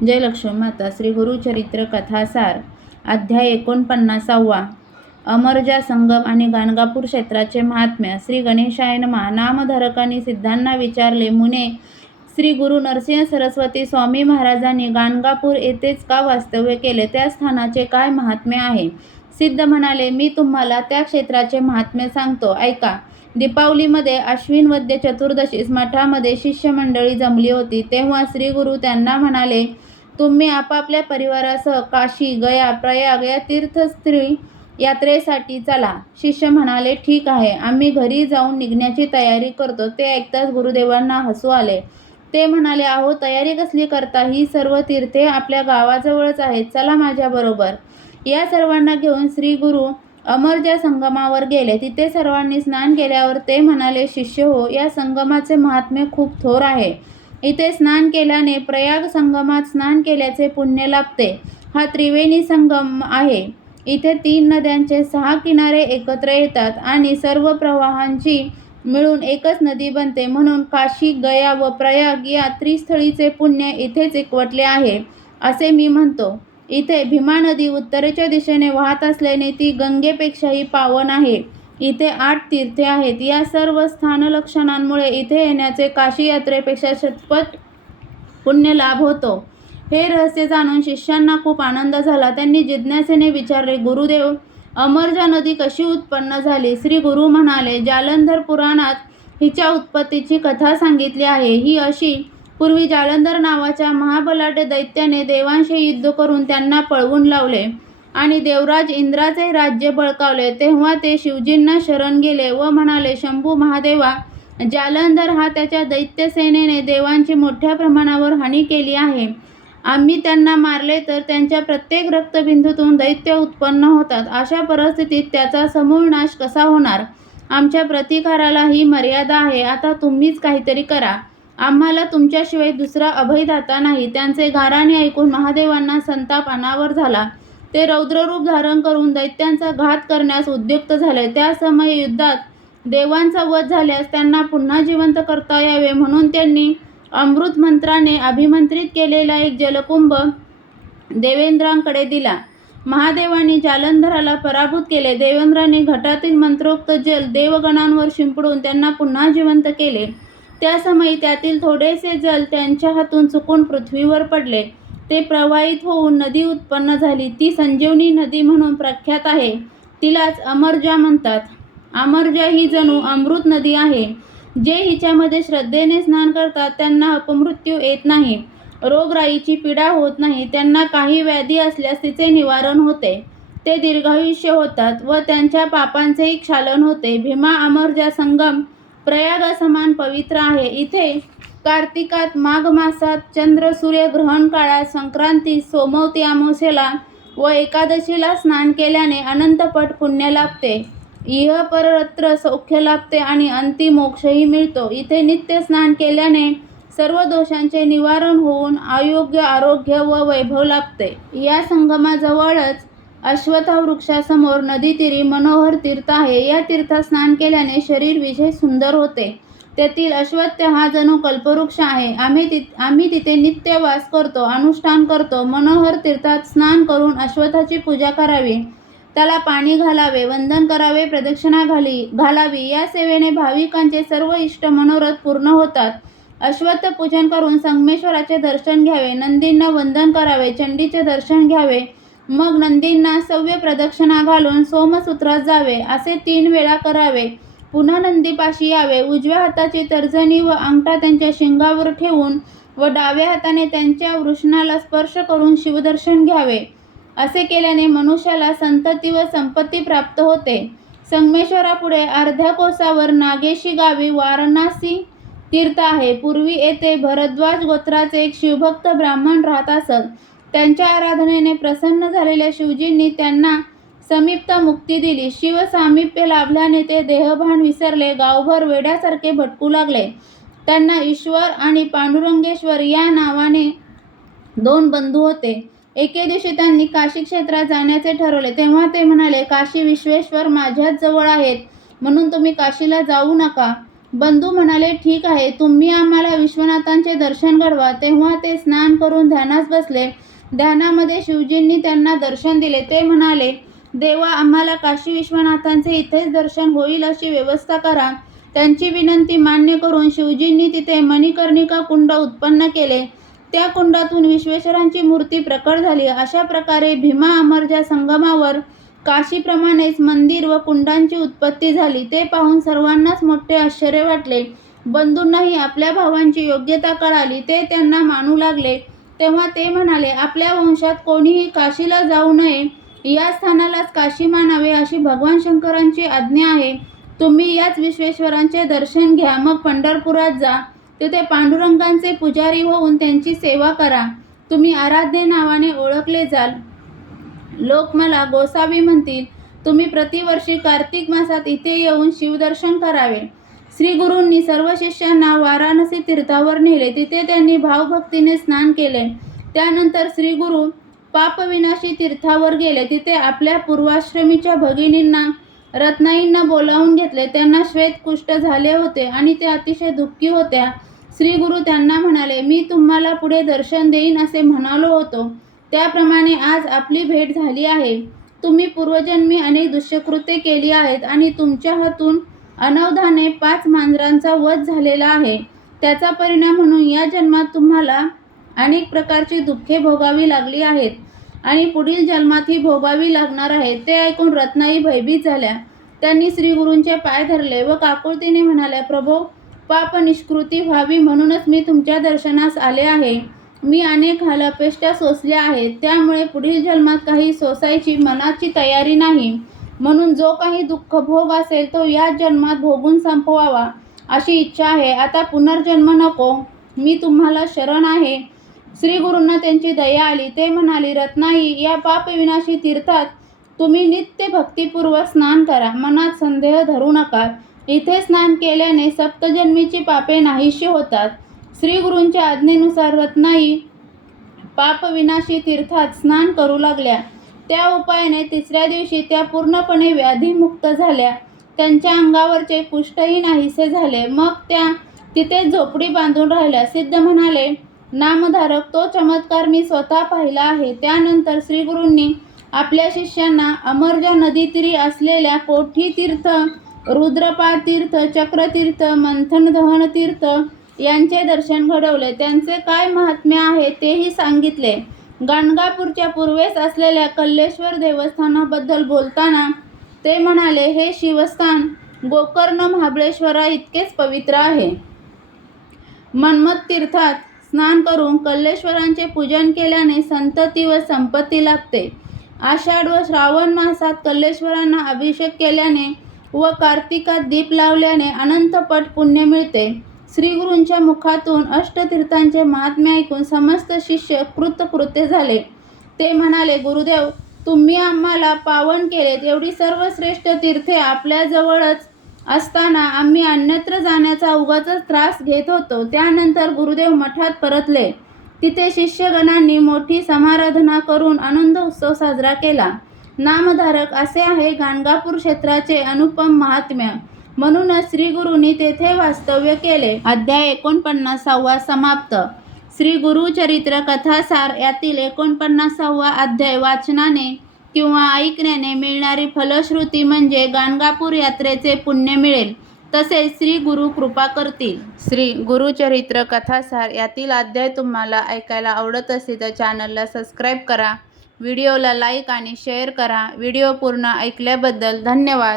जय लक्ष्मी माता. श्री गुरुचरित्र कथासार अध्याय 49. अमरजा संगम आणि गाणगापूर क्षेत्राचे महात्म्य. श्री गणेशाय नमः. नामधारकांनी सिद्धांना विचारले, मुने, श्री गुरु नरसिंह सरस्वती स्वामी महाराजांनी गाणगापूर येथेच का वास्तव्य केले? त्या स्थानाचे काय महात्म्य आहे? सिद्ध म्हणाले, मी तुम्हाला त्या क्षेत्राचे महात्म्य सांगतो, ऐका. दीपावलीमध्ये अश्विन वद्य चतुर्दशीस मठामध्ये शिष्यमंडळी जमली होती. तेव्हा श्री गुरु त्यांना म्हणाले, तुम्ही आपापल्या परिवारासह काशी, गया, प्रयाग या तीर्थस्थळी यात्रेसाठी चला. शिष्य म्हणाले, ठीक आहे, आम्ही घरी जाऊन निघण्याची तयारी करतो. ते ऐकताच गुरुदेवांना हसू आले. ते म्हणाले, अहो, तयारी कसली करता? ही सर्व तीर्थे आपल्या गावाजवळच आहेत, चला माझ्याबरोबर. या सर्वांना घेऊन श्री गुरु अमरजा संगमावर गेले. तिथे सर्वांनी स्नान केल्यावर ते म्हणाले, शिष्य हो, या संगमाचे महात्म्य खूप थोर आहे. इथे स्नान केल्याने प्रयाग संगमात स्नान केल्याचे पुण्य लाभते. हा त्रिवेणी संगम आहे. इथे 3 नद्यांचे 6 किनारे एकत्र येतात आणि सर्व प्रवाहांची मिळून एकच नदी बनते. म्हणून काशी, गया व प्रयाग या त्रिस्थळीचे पुण्य इथेच एकवटले आहे, असे मी म्हणतो. इथे भीमा नदी उत्तरेच्या दिशेने वाहत असल्याने ती गंगेपेक्षाही पावन आहे. इथे 8 तीर्थे आहेत. या सर्व स्थानलक्षणांमुळे इथे येण्याचे काशी यात्रेपेक्षा शतपट पुण्य लाभ होतो. हे रहस्य जाणून शिष्यांना खूप आनंद झाला. त्यांनी जिज्ञासेने विचारले, गुरुदेव, अमरजा नदी कशी उत्पन्न झाली? श्री गुरु म्हणाले, जालंधर पुराणात हिच्या उत्पत्तीची कथा सांगितली आहे. ही अशी, पूर्वी जालंधर नावाच्या महाबलाढ्य दैत्याने देवांशी युद्ध करून त्यांना पळवून लावले आणि देवराज इंद्राचे राज्य बळकावले. तेव्हा ते शिवजींना शरण गेले व म्हणाले, शंभू महादेवा, जालंधर हा त्याच्या दैत्यसेनेने देवांची मोठ्या प्रमाणावर हानी केली आहे. आम्ही त्यांना मारले तर त्यांच्या प्रत्येक रक्तबिंदूतून दैत्य उत्पन्न होतात. अशा परिस्थितीत त्याचा समूळ नाश कसा होणार? आमच्या प्रतिकाराला ही मर्यादा आहे. आता तुम्हीच काहीतरी करा. आम्हाला तुमच्याशिवाय दुसरा अभयदाता नाही. त्यांचे गाऱ्हाणे ऐकून महादेवांना संताप अनावर झाला. ते रौद्ररूप धारण करून दैत्यांचा घात करण्यास उद्युक्त झाले. त्या समय युद्धात देवांचा वध झाल्यास त्यांना पुन्हा जिवंत करता यावे म्हणून त्यांनी अमृत मंत्राने अभिमंत्रित केलेला एक जलकुंभ देवेंद्रांकडे दिला. महादेवांनी जालंधराला पराभूत केले. देवेंद्राने घटातील मंत्रोक्त जल देवगणांवर शिंपडून त्यांना पुन्हा जिवंत केले. त्या समयी त्यातील थोडेसे जल त्यांच्या हातून चुकून पृथ्वीवर पडले. ते प्रवाहित होऊन नदी उत्पन्न झाली. ती संजीवनी नदी म्हणून प्रख्यात आहे. तिलाच अमरजा म्हणतात. अमरजा ही जणू अमृत नदी आहे. जे हिच्यामध्ये श्रद्धेने स्नान करतात त्यांना अपमृत्यू येत नाही, रोगराईची पीडा होत नाही. त्यांना काही व्याधी असल्यास तिचे निवारण होते. ते दीर्घायुष्य होतात व त्यांच्या पापांचेही क्षालन होते. भीमा अमरजा संगम प्रयागासमान पवित्र आहे. इथे कार्तिकात, माघ मासात, चंद्र सूर्य ग्रहण काळात, संक्रांती, सोमवती अमावस्येला व एकादशीला स्नान केल्याने अनंतपट पुण्य लाभते. इह परत्र सौख्य लाभते आणि अंती मोक्षही मिळतो. इथे नित्य स्नान केल्याने सर्व दोषांचे निवारण होऊन अयोग्य आरोग्य व वैभव लाभते. या संगमाजवळच अश्वत्थ वृक्षासमोर नदीतीरी मनोहर तीर्थ आहे. या तीर्थात स्नान केल्याने शरीर विशेष सुंदर होते. तेथील अश्वत्थ हा जणू कल्पवृक्ष आहे. आम्ही तिथे नित्य वास करतो, अनुष्ठान करतो. मनोहर तीर्थात स्नान करून अश्वत्थाची पूजा करावी, त्याला पाणी घालावे, वंदन करावे, प्रदक्षिणा घालावी. या सेवेने भाविकांचे सर्व इष्ट मनोरथ पूर्ण होतात. अश्वत्थ पूजन करून संगमेश्वराचे दर्शन घ्यावे, नंदींना वंदन करावे, चंडीचे दर्शन घ्यावे, मग नंदींना सव्य प्रदक्षिणा घालून सोमसूत्रास जावे. असे 3 वेळा करावे. पुन्हा नंदीपाशी यावे. उजव्या हाताची तर्जनी व अंगठा त्यांच्या शिंगावर ठेवून व डाव्या हाताने त्यांच्या वृषणाला स्पर्श करून शिवदर्शन घ्यावे. असे केल्याने मनुष्याला संतती व संपत्ती प्राप्त होते. संगमेश्वरापुढे अर्ध्या कोसावर नागेशी गावी वाराणसी तीर्थ आहे. पूर्वी येथे भरद्वाज गोत्राचे एक शिवभक्त ब्राह्मण राहत असत. त्यांच्या आराधनेने प्रसन्न झालेल्या शिवजींनी त्यांना समीप्त मुक्ती दिली. शिव सामिप्य लाभल्याने ते देहभान विसरले. गावभर वेड्यासारखे भटकू लागले. त्यांना ईश्वर आणि पांडुरंगेश्वर या नावाने 2 बंधू होते. एके दिवशी त्यांनी काशी क्षेत्रात जाण्याचे ठरवले. तेव्हा ते म्हणाले, काशी विश्वेश्वर माझ्याच जवळ आहेत, म्हणून तुम्ही काशीला जाऊ नका. बंधू म्हणाले, ठीक आहे, तुम्ही आम्हाला विश्वनाथांचे दर्शन घडवा. तेव्हा ते स्नान करून ध्यानास बसले. ध्यानामध्ये शिवजींनी त्यांना दर्शन दिले. ते म्हणाले, देवा, आम्हाला काशी विश्वनाथांचे इथेच दर्शन होईल अशी व्यवस्था करा. त्यांची विनंती मान्य करून शिवजींनी तिथे मणिकर्णिका कुंड उत्पन्न केले. त्या कुंडातून विश्वेश्वरांची मूर्ती प्रकट झाली. अशा प्रकारे भीमा अमरजा संगमावर काशीप्रमाणेच मंदिर व कुंडांची उत्पत्ती झाली. ते पाहून सर्वांनाच मोठे आश्चर्य वाटले. बंधूंनाही आपल्या भावांची योग्यता कळाली. ते त्यांना मानू लागले. तेव्हा ते म्हणाले, आपल्या वंशात कोणीही काशीला जाऊ नये, या स्थानालाच काशी मानावे अशी भगवान शंकरांची आज्ञा आहे. तुम्ही याच विश्वेश्वरांचे दर्शन घ्या, मग पंढरपुरात जा. तिथे पांडुरंगांचे पुजारी होऊन त्यांची सेवा करा. तुम्ही आराध्य नावाने ओळखले जाल. लोक मला गोसावी म्हणतील. तुम्ही प्रतिवर्षी कार्तिक मासात इथे येऊन शिवदर्शन करावे. श्री गुरूंनी सर्व शिष्यांना वाराणसी तीर्थावर नेले. तिथे त्यांनी भावभक्तीने स्नान केले. त्यानंतर श्री गुरु पापविनाशी तीर्थावर गेले. तिथे आपल्या पूर्वाश्रमीच्या भगिनींना रत्नाईंना बोलावून घेतले. त्यांना श्वेत कुष्ठ झाले होते आणि त्या अतिशय दुःखी होत्या. श्री गुरु त्यांना म्हणाले, मी तुम्हाला पुढे दर्शन देईन असे म्हणालो होतो. त्याप्रमाणे आज आपली भेट झाली आहे. तुम्ही पूर्वजन्मी अनेक दुष्कृत्ये केली आहेत आणि तुमच्या हातून अनवधाने 5 मांजरांचा वध झालेला आहे. त्याचा परिणाम म्हणून या जन्मात तुम्हाला अनेक प्रकारची दुःखे भोगावी लागली आहेत आणि पुढील जन्मातही भोगावी लागणार आहेत. ते ऐकून रत्नाई भयभीत झाल्या. त्यांनी श्रीगुरूंचे पाय धरले व काकुळतीने म्हणाल्या, प्रभो, पाप निष्कृती व्हावी म्हणूनच मी तुमच्या दर्शनास आले आहे. मी अनेक हालअपेष्टा सोसल्या आहेत. त्यामुळे पुढील जन्मात काही सोसायची मनाची तयारी नाही. म्हणून जो काही दुःख भोग असेल तो या जन्मात भोगून संपवावा अशी इच्छा आहे. आता पुनर्जन्म नको. मी तुम्हाला शरण आहे. श्री गुरूंना त्यांची दया आली. ते म्हणाले, रत्नाई, या पापविनाशी तीर्थात तुम्ही नित्य भक्तिपूर्वक स्नान करा. मनात संदेह धरू नका. इथे स्नान केल्याने सप्तजन्मीची पापे नाहीशी होतात. श्री गुरूंच्या आज्ञेनुसार रत्नाई पापविनाशी तीर्थात स्नान करू लागल्या. त्या उपायाने 3ऱ्या दिवशी त्या पूर्णपणे व्याधीमुक्त झाल्या. त्यांच्या अंगावरचे कुष्ठही नाहीसे झाले. मग त्या तिथे झोपडी बांधून राहिल्या. सिद्ध म्हणाले, नामधारक, तो चमत्कार मी स्वतः पाहिला आहे. त्यानंतर श्रीगुरूंनी आपल्या शिष्यांना अमरजा नदीतीरी असलेल्या कोठी तीर्थ, रुद्रपाद तीर्थ, चक्रतीर्थ, मंथन दहन तीर्थ यांचे दर्शन घडवले. त्यांचे काय महात्म्य आहे तेही सांगितले. गाणगापूरच्या पूर्वेस असलेल्या कल्लेश्वर देवस्थानाबद्दल बोलताना ते म्हणाले, हे शिवस्थान गोकर्ण महाबळेश्वरा इतकेच पवित्र आहे. मन्मथ तीर्थात स्नान करून कल्लेश्वरांचे पूजन केल्याने संतती व संपत्ती लाभते. आषाढ व श्रावण मासात कल्लेश्वरांना अभिषेक केल्याने व कार्तिकात दीप लावल्याने अनंतपट पुण्य मिळते. श्रीगुरूंच्या मुखातून अष्टतीर्थांचे महात्म्य ऐकून समस्त शिष्य कृतकृत्य झाले. ते म्हणाले, गुरुदेव, तुम्ही आम्हाला पावन केलेत. एवढी सर्वश्रेष्ठ तीर्थे आपल्याजवळच असताना आम्ही अन्यत्र जाण्याचा उगाचच त्रास घेत होतो. त्यानंतर गुरुदेव मठात परतले. तिथे शिष्यगणांनी मोठी समाराधना करून आनंद उत्सव साजरा केला. नामधारक असे आहे गाणगापूर क्षेत्राचे अनुपम महात्म्य. म्हणूनच श्रीगुरूंनी तेथे वास्तव्य केले. अध्याय 49 समाप्त. श्री गुरुचरित्र कथासार यातील 49वा अध्याय वाचनाने किंवा ऐकण्याने मिळणारी फलश्रुती म्हणजे गाणगापूर यात्रेचे पुण्य मिळेल. तसेच श्री गुरु कृपा करतील. श्री गुरुचरित्र कथासार यातील अध्याय तुम्हाला ऐकायला आवडत असेल तर चॅनलला सबस्क्राईब करा. व्हिडिओला लाईक आणि शेअर करा. व्हिडिओ पूर्ण ऐकल्याबद्दल धन्यवाद.